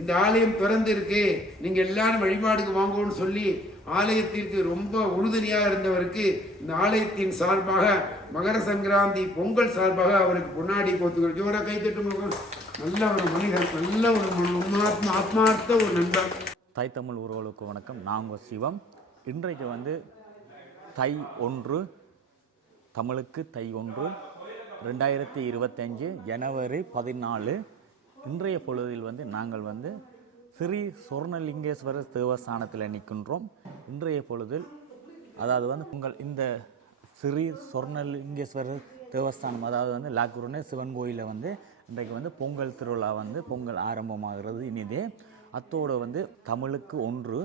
இந்த ஆலயம் திறந்து இருக்கு, நீங்க எல்லாரும் வழிபாடுக்கு வாங்கன்னு சொல்லி ஆலயத்திற்கு ரொம்ப உறுதுணையாக இருந்தவருக்கு இந்த ஆலயத்தின் சார்பாக மகர சங்கராந்தி பொங்கல் சார்பாக அவருக்கு பொன்னாடி போத்துக்கள் ஜோரா கைத்தட்டு. நல்ல ஒரு மனிதர், நல்ல ஒரு ஆத்மார்த்த ஒரு நண்பர். தாய் தமிழ் உறவுகளுக்கு வணக்கம். நாங்கள் சிவம். இன்றைக்கு தை 1 தமிழுக்கு தை 1 2025 ஜனவரி 14. இன்றைய பொழுதில் நாங்கள் ஸ்ரீ சொர்ணலிங்கேஸ்வரர் தேவஸ்தானத்தில் நிற்கின்றோம். இன்றைய பொழுதில் அதாவது உங்கள் இந்த ஸ்ரீ சொர்ணலிங்கேஸ்வரர் தேவஸ்தானம் அதாவது லாக்குருனே சிவன் கோயிலில் இன்றைக்கு பொங்கல் திருவிழா பொங்கல் ஆரம்பமாகிறது இனிதே. அத்தோடு தமிழுக்கு 1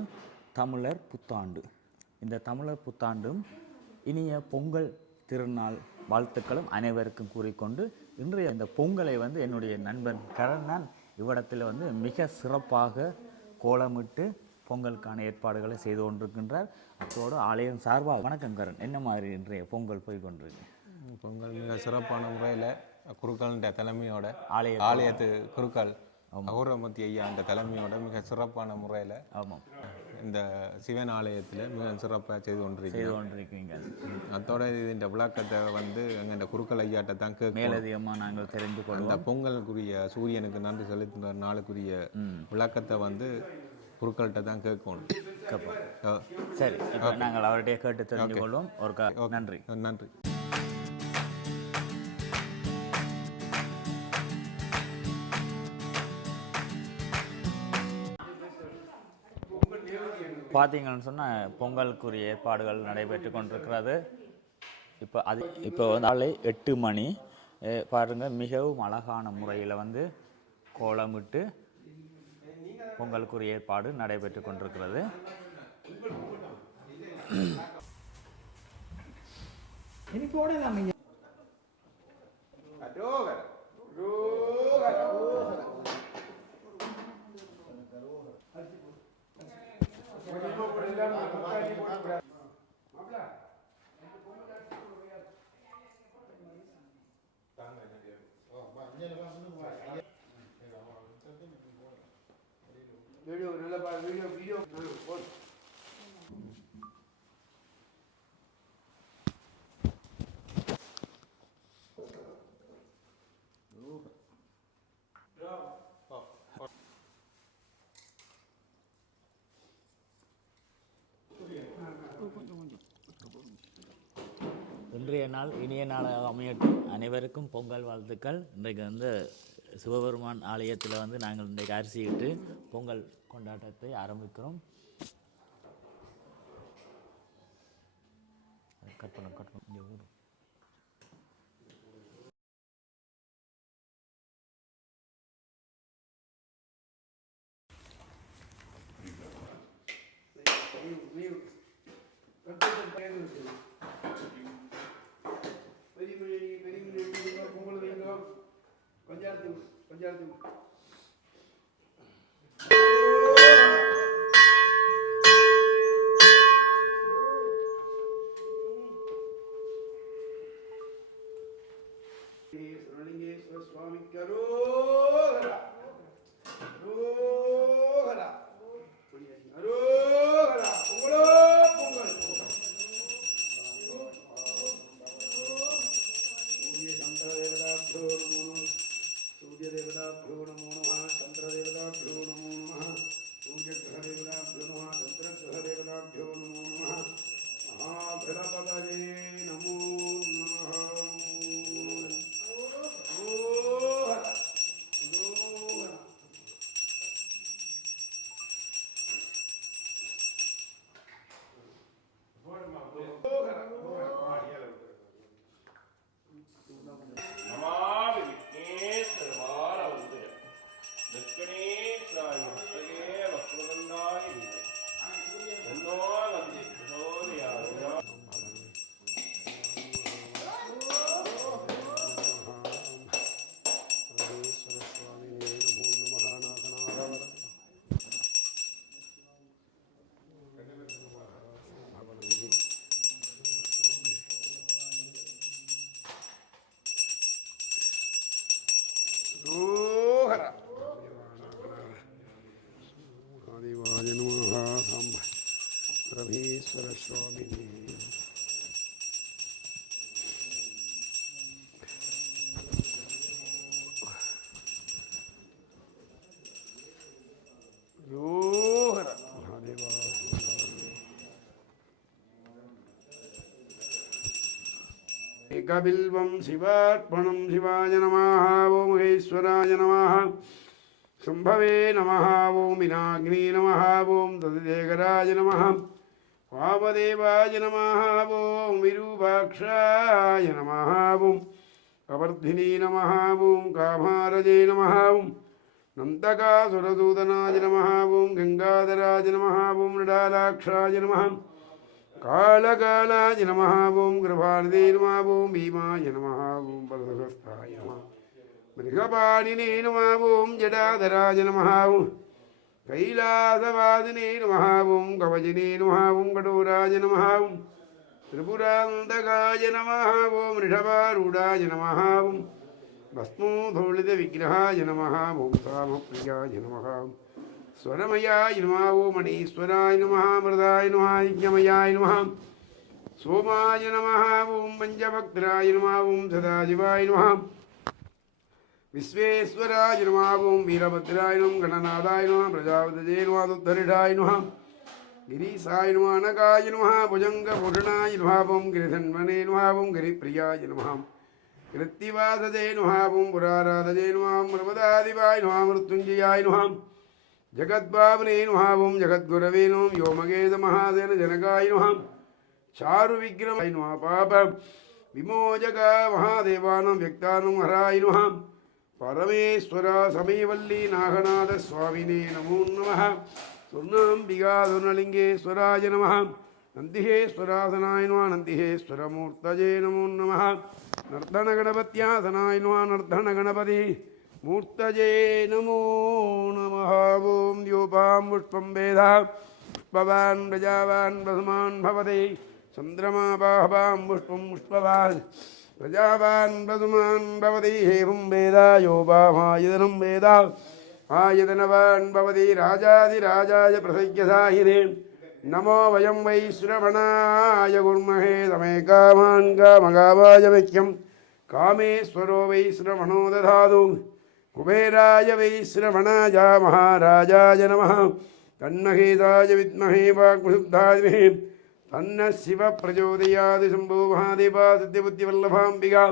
தமிழர் புத்தாண்டு. இந்த தமிழர் புத்தாண்டும் இனிய பொங்கல் திருநாள் வாழ்த்துக்களும் அனைவருக்கும் கூறிக்கொண்டு இன்றைய இந்த பொங்கலை என்னுடைய நண்பன் கரண் தான் இவ்விடத்தில் மிக சிறப்பாக கோலமிட்டு பொங்கலுக்கான ஏற்பாடுகளை செய்து கொண்டிருக்கின்றார். அத்தோடு ஆலயம் சார்பாக வணக்கம் கரண், என்ன மாதிரி இன்றைய பொங்கல் போய் கொண்டிருக்கு? பொங்கல் மிக சிறப்பான முறையில் குருக்களின் தலைமையோட ஆலயத்து குருக்கள் அகோரமூர்த்தி ஐயா அந்த தலைமையோட மிக சிறப்பான முறையில் ஆமாம் இந்த சிவன் ஆலயத்தில் மிக சிறப்பாக செய்து கொண்டிருக்கீங்க. அதோட இந்த விளக்கத்தை எங்கள் குருக்கள் ஐயாட்ட தான் மேலதிகமாக நாங்கள் தெரிந்து கொள்வோம். அந்த பொங்கலுக்குரிய சூரியனுக்கு நன்றி செலுத்துகிற நாளுக்குரிய விளக்கத்தை குருக்கள்கிட்ட தான் கேட்கணும். சரி, நாங்கள் அவர்கிட்ட கேட்டு தெரிந்து கொள்வோம். ஒரு நன்றி. நன்றி. பார்த்தீங்கன்னு சொன்னால் பொங்கலுக்குரிய ஏற்பாடுகள் நடைபெற்று கொண்டிருக்கிறது. இப்போ காலை 8 மணி பாருங்கள், மிகவும் அழகான முறையில் கோலமிட்டு பொங்கலுக்குரிய ஏற்பாடு நடைபெற்று கொண்டிருக்கிறது. இன்றைய நாள் இனிய நாளாக அமையட்டும். அனைவருக்கும் பொங்கல் வாழ்த்துக்கள். இன்றைக்கு சிவபெருமான் ஆலயத்தில் நாங்கள் இன்றைக்கு அரிசியிட்டு பொங்கல் கொண்டாட்டத்தை ஆரம்பிக்கிறோம். கட்டணும் இங்கே ஊர் மகேஸ்வர சுவாமினே. யோகர மகாதேவா. ஏகபில்வம் சிவார்ப்பணம் சிவாய நமः. ஓம் மகேஸ்வராய நமः. शंभवे नमः. ओं विनाग्ने नमः. ओं तदिदेकराय नमः. वामदेवाय नमः. ओं विरूपाक्षाय नमः. ओं कवर्धिनी नमः. ओं कामारजे नमः. ओं नन्दकासुरदूतनाय नमः. ओं गंगाधराय नमः. ओं मृडालाक्षाय नमः. कालकालाय नमः. ओं कृपानिधे नमः. ओं भीमाय नमः. ओं परसहस्ताय नमः. मृगपाणिने नमः. ओं जटाधराय नमः. ओं कैलासवासिने नमः. ओं कवचिने नमः. ओं कठोराय नमः. ओं त्रिपुरान्तकाय नमः. ओं वृषभारूढाय नमः. ओं भस्मोधूलितविग्रहाय नमः. ओं सामप्रियाय नमः. स्वरमयाय नमः. ओं मणीश्वराय नमः. मृदाय नमः. यज्ञमयाय नमः. सोमाय नमः. ओं पञ्चभक्त्राय नमः. ओं सदाशिवाय नमः. विश्वेश्वराय नमः. ओं वीरभद्राय नमः. गणनाथाय नमः. प्रजापतये नमः. दुद्धरिषाय नमः. गिरीशाय नमः. अनकाय नमः. भुजङ्गभूषणाय नमः. ओं गिरिधन्वने नमः. ओं गिरिप्रियाय नमः. कृत्तिवासदे नमः. ओं पुराराधये नमः. नर्मदादिवाय नमः. मृत्युञ्जयाय नमः. जगद्भावने नमः. ओं जगद्गुरवे नमः. व्योमकेतमहासेन जनकाय नमः. चारुविग्रहाय नमः. पाप विमोचक महादेवानां व्यक्तानां हराय नमः. परमेश्वर समीवल्ली नागनाथ स्वामिने नमो नमः. स्वर्णाम्बिका स्वर्णलिंगेश्वराय नमः. नन्दिहेश्वरासनाय नमः. नन्दिहेश्वरमूर्तये नमो नमः. नर्तनगणपत्यासनाय नमः. नर्तनगणपति मूर्तये नमो नमः. ओं योपां पुष्पं वेद पुष्पवान् प्रजावान् वसुमान् भवति. चन्द्रमा बाहवां पुष्पं पुष्पवान् प्रजावान् वसुमान् भवति. हेमं वेद योपामायतनं वेद आयतनवान् भवति. राजाधिराजाय प्रसज्ञसाहिरे नमो वयं वै श्रवणाय कुर्महे. तमे कामान् कामकामाय वैक्यं कामेश्वरो वै श्रवणो दधातु. कुबेराय वै श्रवणाय महाराजाय नमः. तन्नहेताय विद्महे वाक्प्रसिद्धाय तन्न शिव प्रचोदयात्. शम्भो महादेवा सिद्धिबुद्धिवल्लभाम्बिका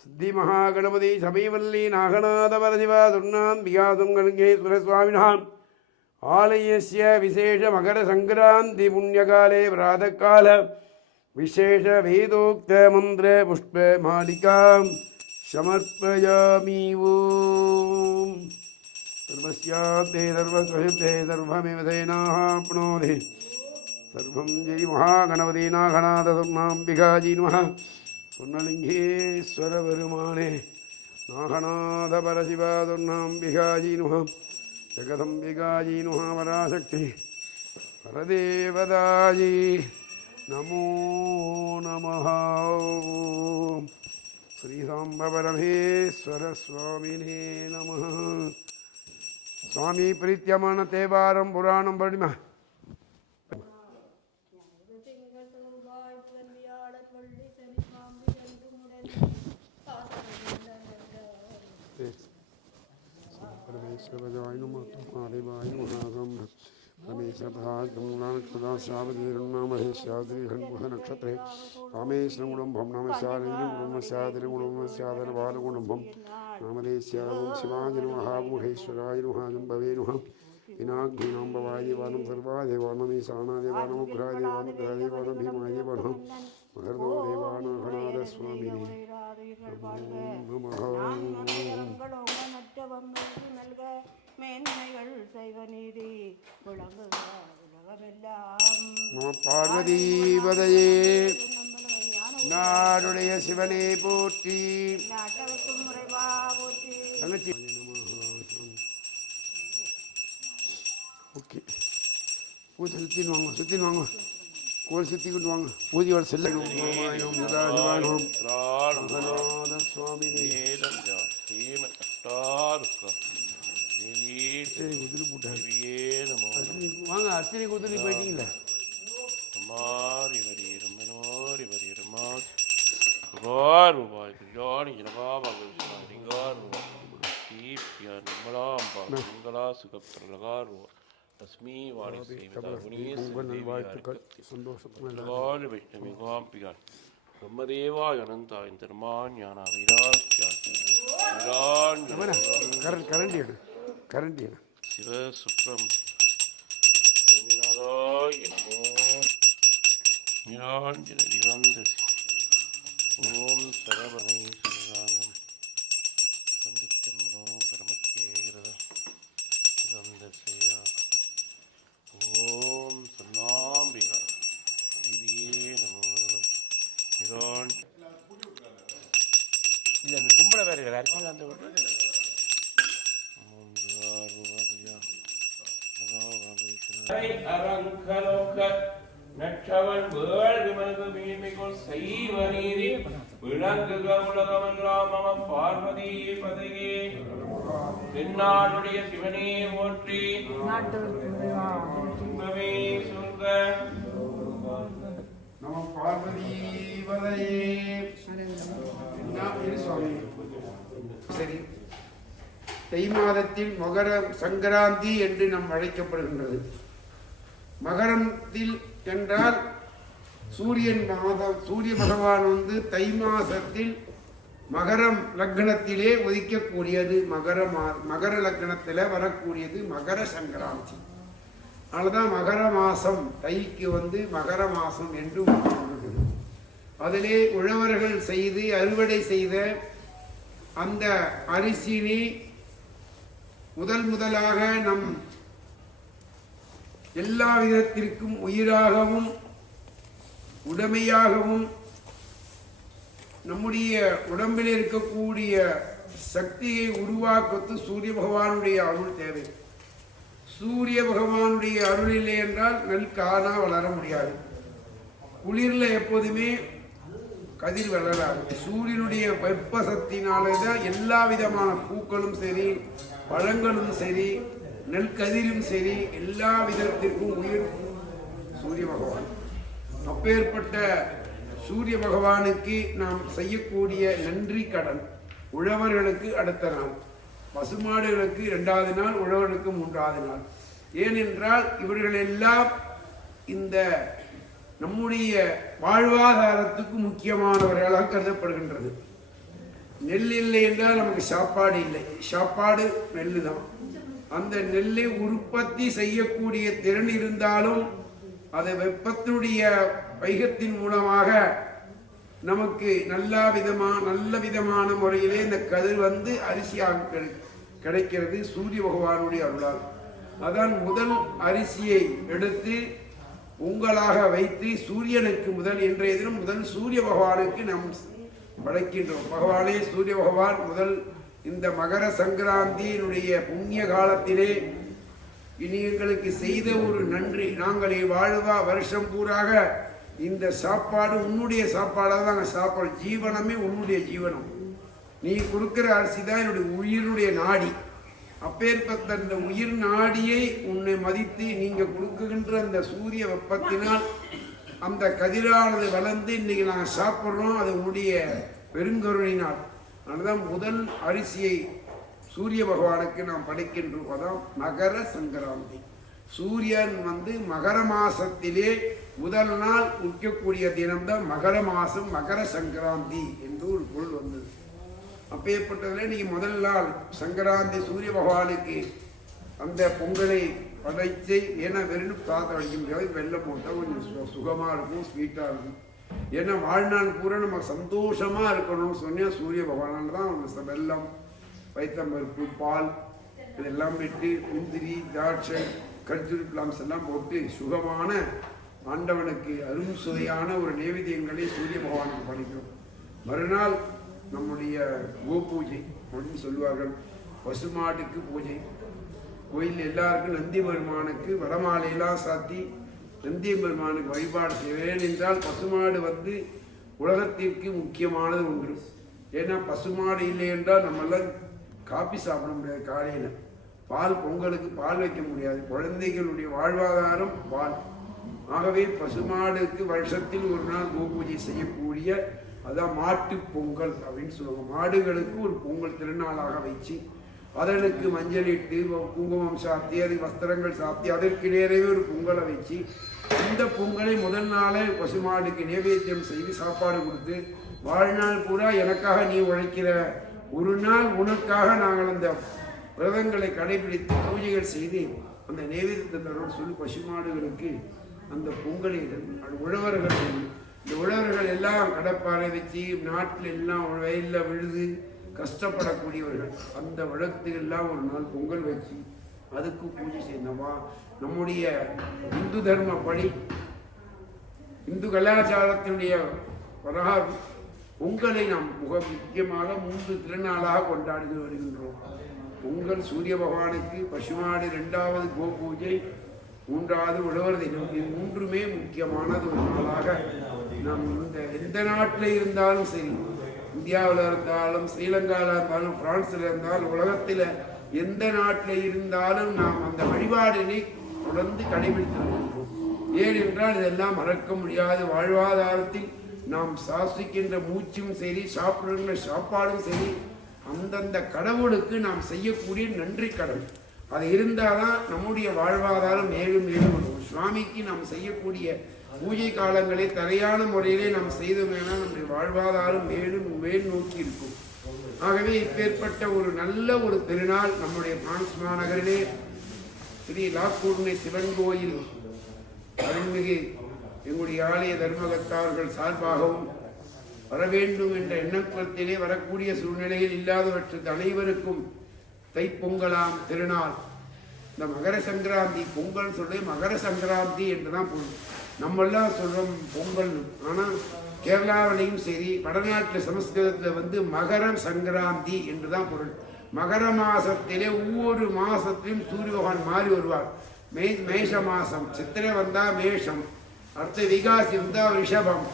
सिद्धिमहागणपति समीवल्ली नागनाथपरशिवा दुर्नाम्बिका तुङ्गलिङ्गेश्वरस्वामिनः आलयस्य विशेषमकरसङ्क्रान्तिपुण्यकाले प्रातःकाल विशेषवेदोक्तमन्त्रपुष्पमालिकां समर्पयामि. ओं सर्वस्याते सर्वस्वसिद्धे सर्वमेव तेनाप्नोति. सर्वं जय महागणपति नागनाथ स्वर्णाम्बिकाजी नमः. स्वर्णलिङ्गेश्वर पेरुमाणे नागनाथ परशिवा स्वर्णाम्बिकाजी नमः. जगदम्बिकाजी नमः. पराशक्ति परदेवताजी नमो नमः. श्रीसाम्ब परमेश्वर स्वामिने नमः. स्वामी प्रीत्यमान तेवारं पुराणं पठिमः. परमेश्वराय नमः. महादेवाय नमः. रमेशभागमहेश्याद्रिहन्मुखनक्षत्रे कामेश्वरगुणम्भं नमस्यादिगुणम्भं नामदेश्यागं शिवाय नमः. महेश्वराय नमः. जम्भवे नमः. विनाग्नीनां भवाय देवानं सर्वादेवानं ईशानादेवानं उग्रादेवानं ग्रहदेवानं भीमादेवानं महर्दो देवानाघनाथ स्वामिने नमः. பார்வதீபதையே நாடுடைய சிவனே போற்றி. தங்கச்சி ஓகே பூஜை சுற்றின்னு வாங்க, சுற்றின்னு வாங்க, கோல் சுற்றிக்கிட்டு வாங்க. பூஜையோட செல்ல சுவாமி குதிரை போட்டாங்க. வாங்க அர்ச்சனை கொடுத்துட்டு போயிட்டீங்களே. மாறி வருகிற மனோரி வருகிற மாறி ரூபாய் பிரியாணி ஜனகாபார் தீப்தியா நிம்மலாம்பா மங்களா சுகப்பிரலகார் லட்சுமி வாணி செய்வதால் வைஷ்ணவி காம்பிகான் பிரம்மதேவா அனந்தாய் தர்மான் ஞான கரண்டி சிவ சுப்ரம் நிராஞ்சனி வந்த ஓம் சரவணை சிவகாங்கம் சந்தித்தம்னோ பரமக்கேகிரத சிவந்தசையா ஓம் சன்னாம்பிகா திவியே நமோ நம நிரான் இது அந்த கும்பல வேறு இருக்கீங்க அந்த நற்றவன் வேள் விமல்கு மீன்மைக்குள் செய்வ நீதி விளங்குக உலகமெல்லாம் மம பார்வதி பதையே தென்னாடுடைய சிவனே போற்றி சுகமே சொல்க நம பார்வதி பதையே. சுவாமி சரி, தை மாதத்தில் மகர சங்கராந்தி என்று நாம் அழைக்கப்படுகின்றது. மகரத்தில் என்றால் சூரியன் மாதம், சூரிய பகவான் தை மாசத்தில் மகரம் லக்னத்திலே உதிக்கக்கூடியது. மகர லக்னத்தில் வரக்கூடியது மகர சங்கராந்தி. அதனால்தான் மகர மாசம், தைக்கு மகர மாசம் என்று சொல்கிறது. அதிலே உழவர்கள் செய்து அறுவடை செய்த அந்த அரிசியை முதலாக நம் எல்லா விதத்திற்கும் உயிராகவும் உடமையாகவும் நம்முடைய உடம்பில் இருக்கக்கூடிய சக்தியை உருவாக்குவது சூரிய பகவானுடைய அருள் தேவை. சூரிய பகவானுடைய அருள் இல்லை என்றால் நெல் காணா வளர முடியாது. குளிரில் எப்போதுமே கதிர் வளராது. சூரியனுடைய வெப்ப சக்தினாலே தான் எல்லா விதமான பூக்களும் சரி, பழங்களும் சரி, நெற்கதிரும் சரி, எல்லா விதத்திற்கும் உயிர் சூரிய பகவான். அப்பேற்பட்ட சூரிய பகவானுக்கு நாம் செய்யக்கூடிய நன்றி கடன் உழவர்களுக்கு அடுத்த நாள், பசுமாடுகளுக்கு 2வது நாள், உழவர்களுக்கு 3வது நாள். ஏனென்றால் இவர்கள் எல்லாம் இந்த நம்முடைய வாழ்வாதாரத்துக்கு முக்கியமானவர்களாக கருதப்படுகின்றது. நெல் இல்லை என்றால் நமக்கு சாப்பாடு இல்லை. சாப்பாடு நெல் தான். அந்த நெல்லை உற்பத்தி செய்யக்கூடிய திறன் இருந்தாலும் அதை வெப்பத்தினுடைய வைகத்தின் மூலமாக நமக்கு நல்ல விதமான முறையிலே இந்த கதிர் அரிசியாக கிடைக்கிறது சூரிய பகவானுடைய அருளால். அதான் முதல் அரிசியை எடுத்து பொங்கலாக வைத்து சூரியனுக்கு இன்றைய தினம் முதல் சூரிய பகவானுக்கு நாம் படைக்கின்றோம். பகவானே சூரிய பகவான் இந்த மகர சங்கராந்தியினுடைய புண்ணிய காலத்திலே இனி எங்களுக்கு செய்த ஒரு நன்றி. நாங்கள் வருஷம் பூராக இந்த சாப்பாடு உன்னுடைய சாப்பாடாக தான் நாங்கள் சாப்பாடு. ஜீவனமே உன்னுடைய ஜீவனம். நீ கொடுக்கிற அரிசி தான் என்னுடைய உயிருடைய நாடி. அப்பேற்பட்ட அந்த உயிர் நாடியை உன்னை மதித்து நீங்கள் கொடுக்குகின்ற அந்த சூரிய வெப்பத்தினால் அந்த கதிரானது வளர்ந்து இன்னைக்கு நாங்கள் சாப்பிட்றோம். அது உன்னுடைய பெருங்கருணினால். அதுதான் முதல் அரிசியை சூரிய பகவானுக்கு நாம் படைக்கின்றோம். அதான் மகர சங்கராந்தி. சூரியன் மகர மாசத்திலே முதல் நாள் உற்கக்கூடிய தினம்தான் மகர மாசம், மகர சங்கராந்தி என்று ஒரு பொருள் வந்தது. அப்பேற்பட்டதில் இன்னைக்கு முதல் நாள் சங்கராந்தி சூரிய பகவானுக்கு அந்த பொங்கலை படைத்து, ஏன்னா வெறும் சாதம் அடிக்க முடியாது, வெள்ளம் போட்டால் கொஞ்சம் சுகமாக இருக்கும், ஸ்வீட்டாக இருக்கும். ஏன்னா வாழ்நாள் பூரா நம்ம சந்தோஷமாக இருக்கணும்னு சொன்னால் சூரிய பகவானால் தான் வெள்ளம், வைத்தம்பருப்பு, பால் இதெல்லாம் விட்டு முந்திரி, திராட்சை, கர்ஜூரி பிளாம்ஸ் எல்லாம் போட்டு சுகமான ஆண்டவனுக்கு அரும் சுவையான ஒரு நைவேத்தியங்களை சூரிய பகவானுக்கு படைக்கும். மறுநாள் நம்முடைய கோபூஜை அப்படின்னு சொல்லுவார்கள். பசுமாட்டுக்கு பூஜை. கோயில் எல்லாருக்கும் நந்தி பெருமானுக்கு வடமாலையெல்லாம் சாத்தி நந்தி பெருமானுக்கு வழிபாடு செய்வேன். என்றால் பசுமாடு உலகத்திற்கு முக்கியமானது ஒன்று. ஏன்னா பசுமாடு இல்லை என்றால் நம்மெல்லாம் காப்பி சாப்பிட முடியாது. காலையில் பால் பொங்கலுக்கு பால் வைக்க முடியாது. குழந்தைகளுடைய வாழ்வாதாரம் பால். ஆகவே பசுமாடுக்கு வருஷத்தில் ஒரு நாள் கோபூஜை செய்யக்கூடிய அதான் மாட்டு பொங்கல் அப்படின்னு சொல்லுவாங்க. மாடுகளுக்கு ஒரு பொங்கல் திருநாளாக வச்சு அதனுக்கு மஞ்சளிட்டு குங்குமம் சாத்தி அது வஸ்திரங்கள் சாத்தி அதற்கு நேரவே ஒரு பொங்கலை வச்சு இந்த பொங்கலை முதல் நாளே பசுமாடுக்கு நைவேத்தியம் செய்து சாப்பாடு கொடுத்து வாழ்நாள் பூரா எனக்காக நீ உழைக்கிற, ஒரு நாள் உனக்காக நாங்கள் அந்த விரதங்களை கடைபிடித்து பூஜைகள் செய்து அந்த நைவேத்தியத்தை தரோடு சொல்லி பசுமாடுகளுக்கு அந்த பொங்கலை உழவர்கள் இந்த உழவர்கள் எல்லாம் கடப்பாறை வச்சு நாட்டில் எல்லாம் வயலில் விழுது கஷ்டப்படக்கூடியவர்கள் அந்த வழக்குகள்லாம் ஒரு நாள் பொங்கல் வச்சு அதுக்கு பூஜை செய்யணுமா. நம்முடைய இந்து தர்மப்படி இந்து கலாச்சாரத்தினுடைய பொங்கலை நாம் முக்கியமாக 3 திருநாளாக கொண்டாடி வருகின்றோம். பொங்கல் சூரிய பகவானுக்கு, பசுமாடு 2வது கோபூஜை, 3வது உழவர் தினம். இது 3மே முக்கியமானது ஒரு நாளாக நாம் எந்த நாட்டில் இருந்தாலும் சரி, இந்தியாவில் இருந்தாலும் ஸ்ரீலங்காவில் இருந்தாலும் பிரான்ஸில் இருந்தாலும் உலகத்தில் எந்த நாட்டில் இருந்தாலும் நாம் அந்த வழிபாடினை தொடர்ந்து கடைபிடித்து வருகின்றோம். ஏனென்றால் இதெல்லாம் மறக்க முடியாத வாழ்வாதாரத்தில் நாம் சுவாசிக்கின்ற மூச்சும் சரி, சாப்பிடுகின்ற சாப்பாடும் சரி, அந்தந்த கடவுளுக்கு நாம் செய்யக்கூடிய நன்றி கடன் அது இருந்தால் தான் நம்முடைய வாழ்வாதாரம் மேலும் மேலும் வரும். சுவாமிக்கு நாம் செய்யக்கூடிய பூஜை காலங்களை சரியான முறையிலே நாம் செய்தோம்னா நம்முடைய வாழ்வாதாரம் மேலும் மேல் நோக்கி இருக்கும். ஆகவே இப்பேற்பட்ட ஒரு நல்ல ஒரு திருநாள் நம்முடைய பிரான்ஸ் மாநகரிலே ஸ்ரீ லாக்கூர்னை சிவன் கோயில் அருள்மிகு எங்களுடைய ஆலய தர்மகர்த்தார்கள் சார்பாகவும் வர வேண்டும் என்ற எண்ணத்திலே வரக்கூடிய சூழ்நிலையில் இல்லாதவற்றுக்கு அனைவருக்கும் தைப்பொங்கலாம் திருநாள். இந்த மகர சங்கராந்தி பொங்கல் சொல்லி மகர சங்கராந்தி என்றுதான் பொருள். நம்மெல்லாம் சொல்றோம் பொங்கல், ஆனால் கேரளாவிலையும் சரி வடநாட்டில் சமஸ்கிருதத்தில் மகர சங்கராந்தி என்றுதான் பொருள். மகர மாசத்திலே ஒவ்வொரு மாசத்திலும் சூரிய பகவான் மாறி வருவார். மேஷ மாசம் சித்திரை வந்தா மேஷம், அடுத்தது விகாசி வந்தா ரிஷபம்,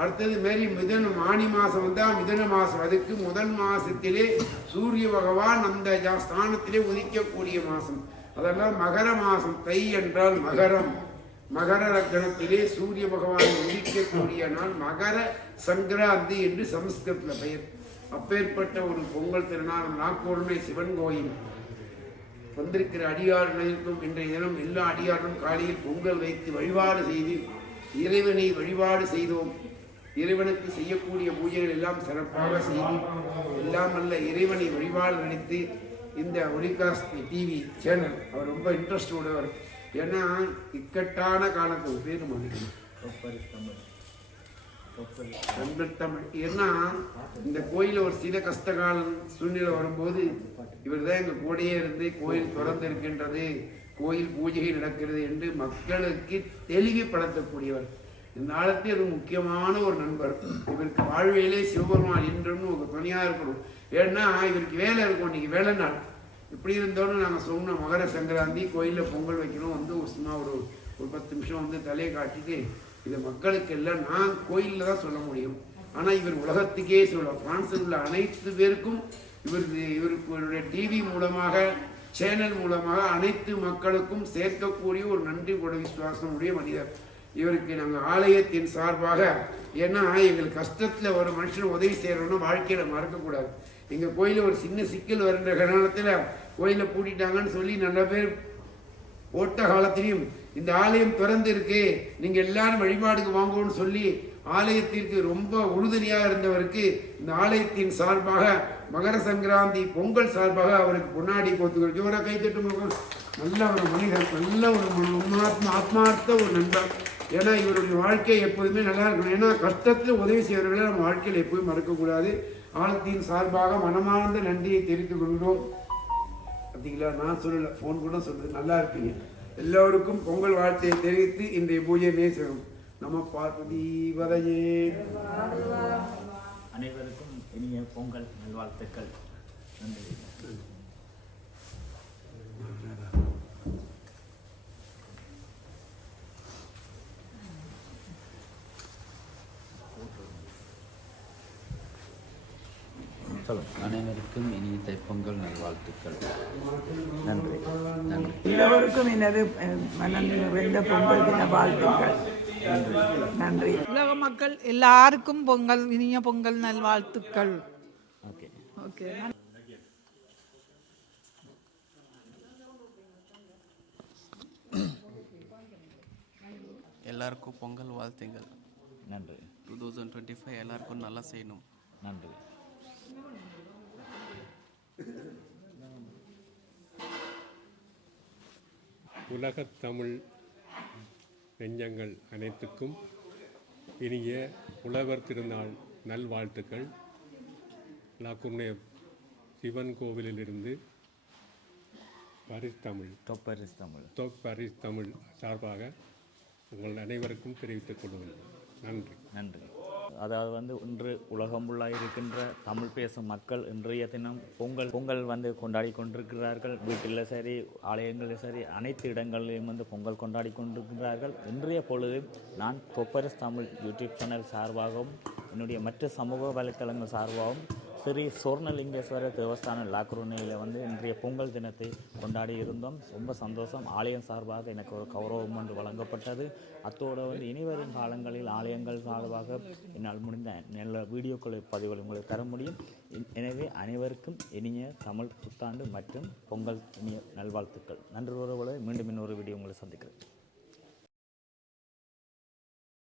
அடுத்தது மாரி மிதனம், ஆணி மாசம் வந்தா மிதன மாசம். அதுக்கு முதல் மாசத்திலே சூரிய பகவான் அந்த ஸ்தானத்திலே உதிக்கக்கூடிய மாசம், அதெல்லாம் மகர மாசம். தை என்றால் மகரம், மகர லக்னத்திலே சூரிய பகவான் உதிக்கக்கூடிய நாள் மகர சங்கராந்தி என்று சமஸ்கிருதத்தில் பெயர். அப்பேற்பட்ட ஒரு பொங்கல் திருநாள் நாக்கூர்னை சிவன் கோயில் வந்திருக்கிற அடியார்களுக்கும் இன்றைய தினம் எல்லா அடியாரும் காலையில் பொங்கல் வைத்து வழிபாடு செய்து இறைவனை வழிபாடு செய்தோம். இறைவனுக்கு செய்யக்கூடிய பூஜைகள் எல்லாம் சிறப்பாக செய்து எல்லாம் அல்ல இறைவனை வழிபாடு நினைத்து இந்த ஒலிகாஸ்ட் டிவி சேனல் அவர் ரொம்ப இன்ட்ரெஸ்ட் உடையவர். ஏன்னா இக்கட்டான காலத்துக்கு பேர் மதிக்கணும் தமிழ். ஏன்னா இந்த கோயிலில் ஒரு சில கஷ்டகால சூழ்நிலை வரும்போது இவர் தான் எங்கள் கூடையே இருந்து கோயில் திறந்து இருக்கின்றது, கோயில் பூஜை நடக்கிறது என்று மக்களுக்கு தெளிவுபடுத்தக்கூடியவர். இந்த காலத்தில் அது முக்கியமான ஒரு நண்பர். இவருக்கு வாழ்விலே சிவபெருமான் என்றும் ஒரு துணையாக இருக்கணும். ஏன்னா இவருக்கு வேலை இருக்கும், இன்னைக்கு வேலை நாள். இப்படி இருந்தோன்னு நாங்கள் சொன்னோம் மகர சங்கராந்தி கோயிலில் பொங்கல் வைக்கணும், வந்து சும்மா ஒரு 10 நிமிஷம் தலையை காட்டிட்டு இதை மக்களுக்கு எல்லாம் நான் கோயிலில் தான் சொல்ல முடியும். ஆனால் இவர் உலகத்துக்கே சொல்ல, பிரான்ஸில் உள்ள அனைத்து பேருக்கும் இவருடைய டிவி மூலமாக சேனல் மூலமாக அனைத்து மக்களுக்கும் சேர்க்கக்கூடிய ஒரு நன்றி கூட விசுவாசம் உடைய மனிதர். இவருக்கு நாங்கள் ஆலயத்தின் சார்பாக, ஏன்னா எங்களுக்கு கஷ்டத்தில் ஒரு மனுஷன் உதவி செய்யறோம்னா வாழ்க்கையில் மறக்கக்கூடாது. எங்கள் கோயிலில் ஒரு சின்ன சிக்கல் வருகின்ற காரணத்தில் கோயிலை பூட்டிட்டாங்கன்னு சொல்லி நல்ல பேர் ஓட்ட காலத்திலையும் இந்த ஆலயம் திறந்து இருக்கு, நீங்க எல்லாரும் வழிபாடுக்கு வாங்கன்னு சொல்லி ஆலயத்திற்கு ரொம்ப உறுதுணையாக இருந்தவருக்கு இந்த ஆலயத்தின் சார்பாக மகர சங்கராந்தி பொங்கல் சார்பாக அவருக்கு பொன்னாடி கோத்துக்கள் ஜோரா கைத்தட்டு. நல்ல ஒரு மனிதர், நல்ல ஒரு ஆத்மார்த்த ஒரு நண்பர். ஏன்னா இவருடைய வாழ்க்கை எப்போதுமே நல்லா இருக்கணும். ஏன்னா கஷ்டத்தில் உதவி செய்வர்களை நம்ம வாழ்க்கையில் எப்போதும் மறக்கக்கூடாது. ஆலயத்தின் சார்பாக மனமார்ந்த நன்றியை தெரிவித்துக் கொள்கிறோம். பார்த்தீங்களா, நான் சொல்லலை, ஃபோன் கூட சொல்றது. நல்லா இருப்பீங்க. எல்லோருக்கும் பொங்கல் வாழ்த்தையை தெரிவித்து இன்றைய பூஜை நேசம். நம பார்வதி வதையே. அனைவருக்கும் இனிய பொங்கல் நல்வாழ்த்துக்கள். நன்றி. சொல்லுங்கள். அனைவருக்கும் இனிய தைப்பொங்கல் நல்வாழ்த்துக்கள். நன்றி. நன்றி. எல்லோருக்கும் எனது மனம் நிறைந்த பொங்கல் தின வாழ்த்துக்கள். நன்றி. உலக மக்கள் எல்லாருக்கும் பொங்கல் இனிய பொங்கல் நல்வாழ்த்துக்கள். ஓகே. ஓகே. எல்லாருக்கும் பொங்கல் வாழ்த்துங்கள். நன்றி. 2025 எல்லாருக்கும் நல்லா செய்யணும். நன்றி. உலகத் தமிழ் நெஞ்சங்கள் அனைத்துக்கும் இனிய உழவர் திருநாள் நல்வாழ்த்துக்கள். லாக்குர்னே சிவன் கோவிலிலிருந்து பரிஸ் தமிழ் பரிஸ் தமிழ் சார்பாக உங்கள் அனைவருக்கும் தெரிவித்துக் கொள்கிறேன். நன்றி. நன்றி. அதாவது வந்து இன்று உலகம் ஃபுல்லாக இருக்கின்ற தமிழ் பேசும் மக்கள் இன்றைய தினம் பொங்கல் வந்து கொண்டாடி கொண்டிருக்கிறார்கள். வீட்டில் சரி, ஆலயங்களில் சரி, அனைத்து இடங்களிலும் வந்து பொங்கல் கொண்டாடி கொண்டிருக்கிறார்கள். இன்றைய பொழுது நான் தொப்பரிஸ் தமிழ் யூடியூப் சேனல் சார்பாகவும் என்னுடைய மற்ற சமூக வலைத்தளங்கள் சார்பாகவும் ஸ்ரீ சொர்ணலிங்கேஸ்வரர் தேவஸ்தான லாக்குருணையில் வந்து இன்றைய பொங்கல் தினத்தை கொண்டாடி இருந்தோம். ரொம்ப சந்தோஷம். ஆலயம் சார்பாக எனக்கு ஒரு கௌரவம் ஒன்று வழங்கப்பட்டது. அத்தோடு வந்து இனிவரும் காலங்களில் ஆலயங்கள் சார்பாக என்னால் முடிந்த நல்ல வீடியோக்களை பதிவுகள் உங்களுக்கு தர முடியும். எனவே அனைவருக்கும் இனிய தமிழ் புத்தாண்டு மற்றும் பொங்கல் இனிய நல்வாழ்த்துக்கள். நன்றி உறவுகளை மீண்டும் இன்னொரு வீடியோ உங்களை சந்திக்கிறேன்.